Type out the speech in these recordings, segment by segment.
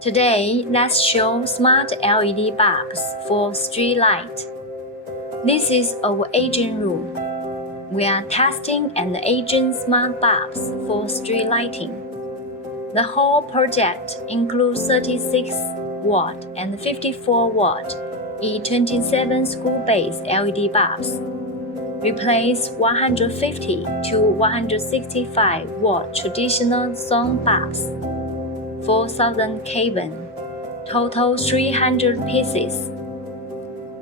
Today, let's show smart LED bulbs for street light. This is our agent room. We are testing an agent smart bulbs for street lighting. The whole project includes 36 watt and 54 watt E27 school-based LED bulbs. Replace 150 to 165 watt traditional zone bulbs. 4,000 Kelvin, total 300 pieces.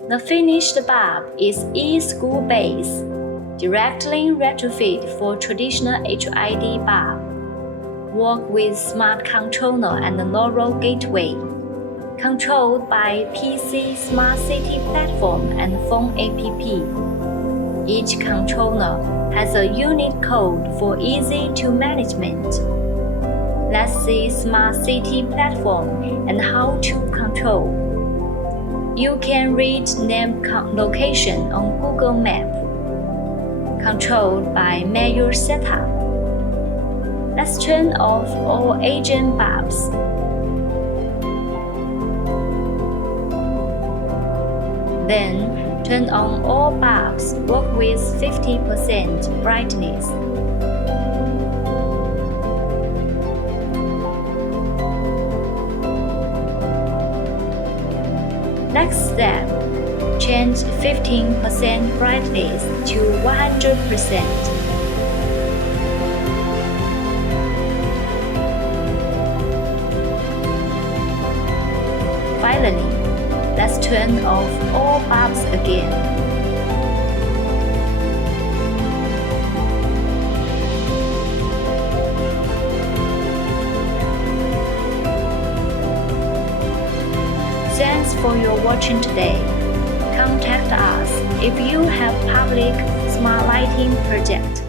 The finished bulb is e-school base, directly retrofit for traditional HID bulb. Work with smart controller and Lorawan gateway, controlled by PC Smart City platform and phone app. Each controller has a unit code for easy to management. Let's see Smart City platform and how to control. You can read name location on Google Map, controlled by manual setup. Let's turn off all agent bulbs. Then turn on all bulbs. Work with 50% brightness. Next step, change 15% brightness to 100%. Finally, let's turn off all bulbs again. Thanks for your watching today. Contact us if you have public smart lighting project.